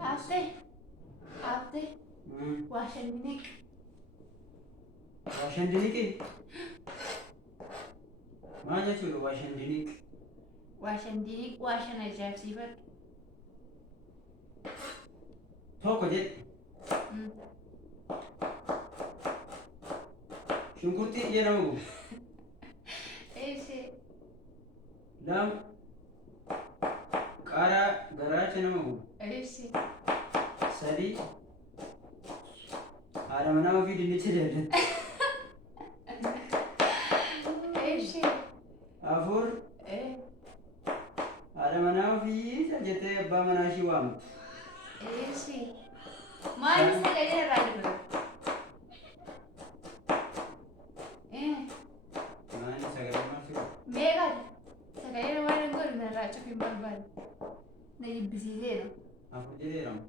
Ate, ate, washandinik. Washandinik? Maal jechuudha washandinik? Washandinik washan ajaa'ibsiifadhu. Tokko jedhi. Shunkurtii jedhamu. Eessi. Lama qaaraa garaacha nama gubu. Eessi. Sadii haadha manaa ofii dinnicha deedan. Eessi. Afur haadha manaa ofii jettee abbaa manaa ishii waamtu. Eessi. Maal sagalee irraa jiru? Maal sagalee maal fidu? Meeqadha? Sagalee waan hin godhine irraa cufiin barbaade. Na jibbisiiseera. Afur jedheeramu.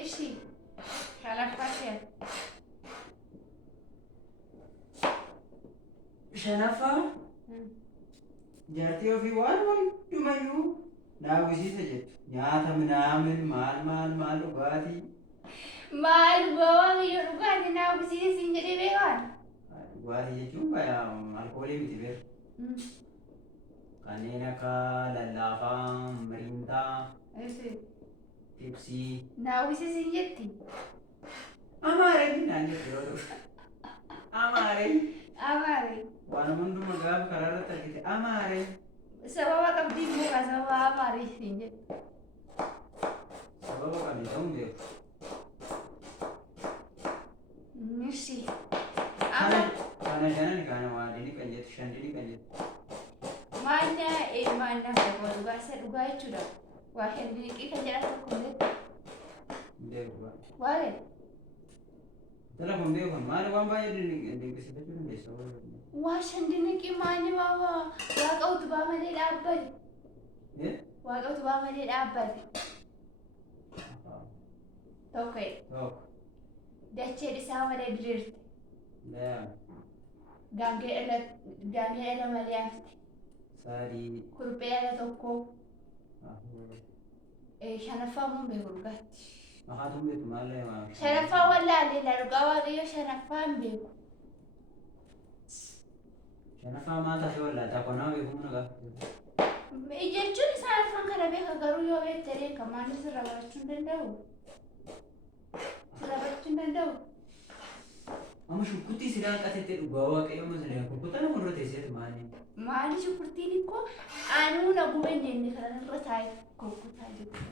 Eessi. Shanaffaa ishee. Shanaffaa jaartii ofii waan hundumayyuu daawwisiisa jettu. Nyaata minaamin maal dhugaatii. Maal gowwaa biyya dhugaatii daawwisiisa siin jedhee beekaan? Dhugaatii jechuun alkoolii miti beeku. Kanneen akka lallaafaa, miriindaa, pepsii. Daawwisiisa siin jetti? Amaaree naan jettu yoo ta'u. Amaaree. Amaaree. Waan hunduma gaafa karaa irratti argite amaaree. Sababa qabdii muka sababa amaaree siin jettu. Sababa qabdi ta'uun beeku. Nisi. Kana shanan kana waadini kan jettu shandini kan jettu. Maanyaa sababa dhugaa jechuudha. Waa shandiniqii kan jedhamu tokko hin beeku. Waa'ee. Dala kun beeku maali waan baay'ee dinqisiifachuu dandeessa. Waa shandiniqii maali baaba waaqa utubaa malee dhaabbate. Waaqa utubaa malee dhaabbate. Tokko. Dachee isaa malee diriirti. Gaangee ala malee hafti. Sadii. Kurphee ala tokko. Shanaffaa mun beeku dhugaatti. Maqaatuun beektu maallee waan. Shanaffaa wallaalee dhugaa waaqayyo shanaffaa hin beeku. Shanaffaa maal taatee wallaataa qonnaa beekumuu na gaafa. Jechuun isaan afaan kana beeka garuu yoo beekte beeka maaliif sirra barachuu hin danda'u? Sirra barachuu hin danda'u? Amma shukkurtii sidaan qatettee dhugaa waaqayyo masalee kukkutaa nama irra teesseetu maali? Maali shukkurtiin ikkoo aanuu na gubeen jenne kana irra taa'e kukkutaa jiru.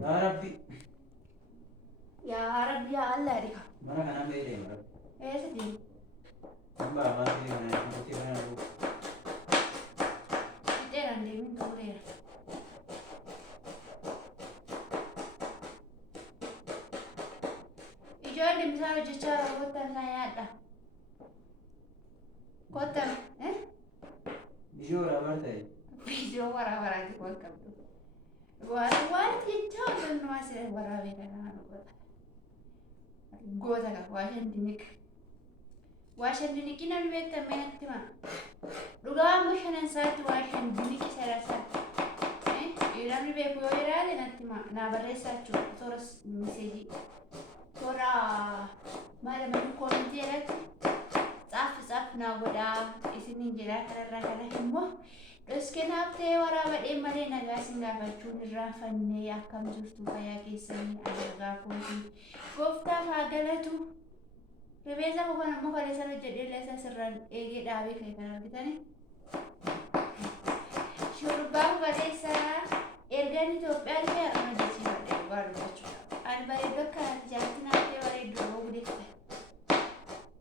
Yaa Rabbi. Yaa Rabbi yaa Allah dika. Mana kana bahee deema Rabbi. Eessa deemu? Hamba maasii kana shukkurtii kana dhugu. Fixeeraan deemin tureera. Ijoollee misaa hojjechaa kottan naa yaadha. Kottan Bishoo waraabaa ta'e. Bishoo waraabaraati waan qabdu. Waan jechaa osoo asirra waraabee kanaa goota. Goota qaba waa shandiniq. Waa shandiniqii namni beektan natti hima. Dhugaa amma shanan isaatti waa shandiniqi sadasaatti. Namni beeku yoo jiraate natti hima. Naa barreessaa jechuudha. Toora miseejii. Toora maal namni koomintii irratti tsaaf naa godhaa isiniin jedhaa kanarraa kana immoo Doskeenaaf ta'ee waraabadhee malee nagaa isin gaafachuun irraanfannee akkam jirtu fayyaa keessanii alagaa kootii. Gooftaaf haa galatu. Rifeensa koo kan ammoo kaleessa hojjedhee leessa sirraan eegee dhaabee kan argitani. Shurbaa kaleessaa ergaan Itoophiyaa